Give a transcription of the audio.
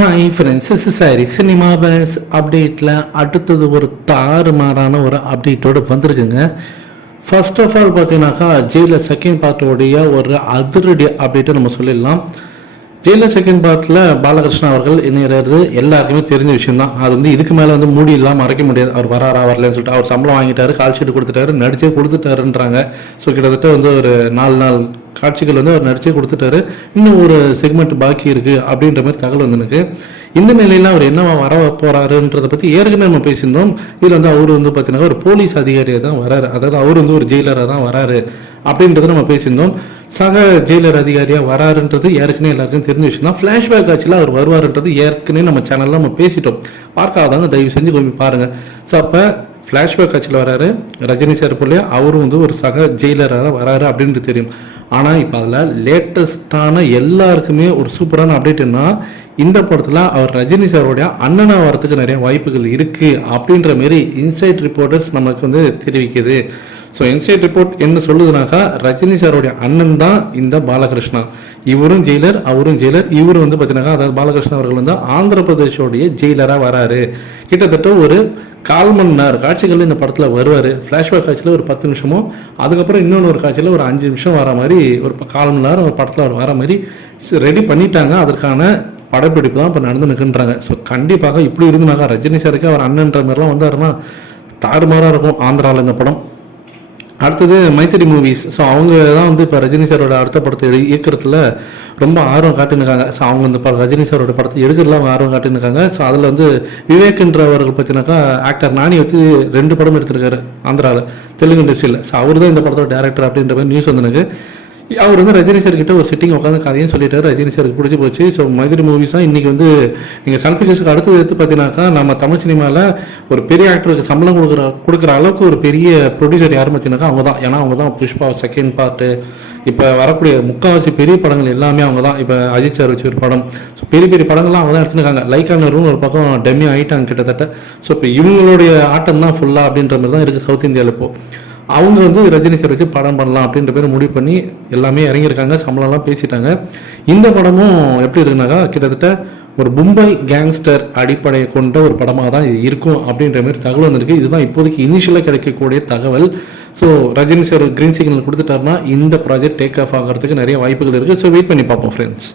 Hi friends, this is சாரி cinema பேஸ் அப்டேட்டில் அடுத்தது ஒரு தாறுமாறான ஒரு அப்டேட்டோடு வந்திருக்குங்க. ஃபர்ஸ்ட் ஆஃப் ஆல் பார்த்தீங்கன்னாக்கா ஜெயிலர் செகண்ட் பார்ட்டோடைய ஒரு அதிரடி அப்டேட்டை நம்ம சொல்லிடலாம். ஜெயிலர் செகண்ட் பார்ட்டில் பாலகிருஷ்ணா அவர்கள் இணையிறது எல்லாருக்குமே தெரிஞ்ச விஷயம் தான். அது இதுக்கு மேலே மூடி இல்லாமல் மறைக்க முடியாது. அவர் வராரா வரலன்னு சொல்லிட்டு அவர் சம்பளம் வாங்கிட்டாரு, கால் ஷீட் கொடுத்துட்டாரு, நடிச்சே கொடுத்துட்டாருன்றாங்க. ஸோ கிட்டத்தட்ட ஒரு 4 நாள் காட்சிகள் அவர் நடிச்சே கொடுத்துட்டாரு. இன்னும் ஒரு செக்மெண்ட் பாக்கி இருக்கு அப்படின்ற மாதிரி தகவல் எனக்கு. இந்த நிலையில அவர் என்னவா வர போறாருன்றதை பத்தி ஏற்கனவே நம்ம பேசியிருந்தோம். இதுல அவரு பார்த்தீங்கன்னா ஒரு போலீஸ் அதிகாரியாக தான் வராரு, அதாவது அவர் ஒரு ஜெயிலராக தான் வராரு அப்படின்றத நம்ம பேசியிருந்தோம். சக ஜெயிலர் அதிகாரியா வராருன்றது ஏற்கனவே எல்லாருக்கும் தெரிஞ்ச விஷயம் தான். ஃபிளாஷ்பேக் ஆட்சியில் அவர் வருவாருன்றது ஏற்கனவே நம்ம சேனல்ல நம்ம பேசிட்டோம். பார்க்காதாங்க தயவு செஞ்சு கொஞ்சம் பாருங்க. ஸோ அப்போ ஃப்ளாஷ்பேக் காட்சியில் வராரு ரஜினி சார் போலயே அவரும் ஒரு சக ஜெயிலராக வராரு அப்படின்றது தெரியும். ஆனால் இப்போ அதில் லேட்டஸ்டான எல்லாருக்குமே ஒரு சூப்பரான அப்டேட்னா, இந்த படத்தில் அவர் ரஜினி சாரோடைய அண்ணனா வரத்துக்கு நிறைய வாய்ப்புகள் இருக்குது அப்படின்ற மாரி இன்சைட் ரிப்போர்ட்டர்ஸ் நமக்கு தெரிவிக்குது. ஸோ இன்சைட் ரிப்போர்ட் என்ன சொல்லுதுனாக்கா, ரஜினி சாரோடைய அண்ணன் தான் இந்த பாலகிருஷ்ணா. இவரும் ஜெயிலர், அவரும் ஜெயிலர். இவர் பார்த்தீங்கன்னா, அதாவது பாலகிருஷ்ணா அவர்கள் ஆந்திர பிரதேஷோடைய ஜெயிலராக வராரு. கிட்டத்தட்ட ஒரு 1/4 மணி நேரம் காட்சிகள் இந்த படத்தில் வருவார். ஃப்ளாஷ்பேக் காட்சியில் ஒரு 10 நிமிஷமும், அதுக்கப்புறம் இன்னொன்று ஒரு காட்சியில் ஒரு 5 நிமிஷம் வர மாதிரி ஒரு 1/4 மணி நேரம் ஒரு படத்தில் அவர் வர மாதிரி ரெடி பண்ணிட்டாங்க. அதற்கான படப்பிடிப்பு தான் இப்போ நடந்து நிற்கின்றாங்க. ஸோ கண்டிப்பாக இப்படி இருந்தாக்கா ரஜினி சாருக்கு அவர் அண்ணன்ற மாதிரிலாம் வந்தாருன்னா தாறுமாறாக இருக்கும் ஆந்திராவில் இந்த படம். அடுத்தது மைத்திரி மூவிஸ். ஸோ அவங்க தான் இப்போ ரஜினி சாரோட அடுத்த படத்தை இயக்கிறதுல ரொம்ப ஆர்வம் காட்டினுக்காங்க. ஸோ அவங்க இந்த ரஜினி சாரோட படத்தை எடுக்கிறதுல அவங்க ஆர்வம் காட்டினுக்காங்க. ஸோ அதில் விவேக்ன்றவர்கள் பார்த்தீங்கன்னாக்கா ஆக்டர் நானி 2 படம் எடுத்திருக்காரு ஆந்திராவில் தெலுங்கு இண்டஸ்ட்ரியில். ஸோ அவர் தான் இந்த படத்தோட டேரக்டர் அப்படின்ற மாதிரி நியூஸ் எனக்கு. அவர் ரஜினி சார் கிட்ட ஒரு சிட்டிங் உட்காந்து கதையும் சொல்லிட்டாரு. ரஜினி சாருக்கு பிடிச்சி போச்சு. ஸோ மைத்திரி மூவிஸ் தான் இன்னைக்கு நீங்கள் சன் பிக்சர்ஸ்க்கு அடுத்தது எடுத்து பார்த்தீங்கன்னாக்கா, நம்ம தமிழ் சினிமாவில் ஒரு பெரிய ஆக்டருக்கு சம்பளம் கொடுக்குற அளவுக்கு ஒரு பெரிய ப்ரொடியூசர் யாரும் பார்த்தீங்கன்னாக்கா அவங்க தான். ஏன்னா அவங்க தான் புஷ்பா செகண்ட் பார்ட்டு, இப்போ வரக்கூடிய முக்கால்வாசி பெரிய படங்கள் எல்லாமே அவங்க தான். இப்போ அஜித் சார் வச்சு ஒரு படம், ஸோ பெரிய பெரிய படங்கள்லாம் அவங்க தான் எடுத்துருக்காங்க. லைக்கானரும் ஒரு பக்கம் டெம்மி ஆகிட்டாங்க கிட்டத்தட்ட. ஸோ இப்போ இவங்களுடைய ஆட்டம் தான் ஃபுல்லாக அப்படின்ற மாதிரி தான் இருக்குது சவுத் இந்தியாவில். இப்போது அவங்க ரஜினி சார் வச்சு படம் பண்ணலாம் அப்படின்ற பேர் முடிவு பண்ணி எல்லாமே இறங்கியிருக்காங்க. சம்பளம்லாம் பேசிட்டாங்க. இந்த படமும் எப்படி இருக்குனாக்கா, கிட்டத்தட்ட ஒரு மும்பை கேங்ஸ்டர் அடிப்படையை கொண்ட ஒரு படமாக தான் இது இருக்கும் அப்படின்ற மாதிரி தகவல் வந்திருக்கு. இதுதான் இப்போதைக்கு இனிஷியலாக கிடைக்கக்கூடிய தகவல். So Rajini sir green signal கொடுத்துட்டாருன்னா இந்த ப்ராஜெக்ட் டேக் ஆஃப் ஆகிறதுக்கு நிறைய வாய்ப்புகள் இருக்குது. ஸோ வெயிட் பண்ணி பார்ப்போம் ஃப்ரெண்ட்ஸ்.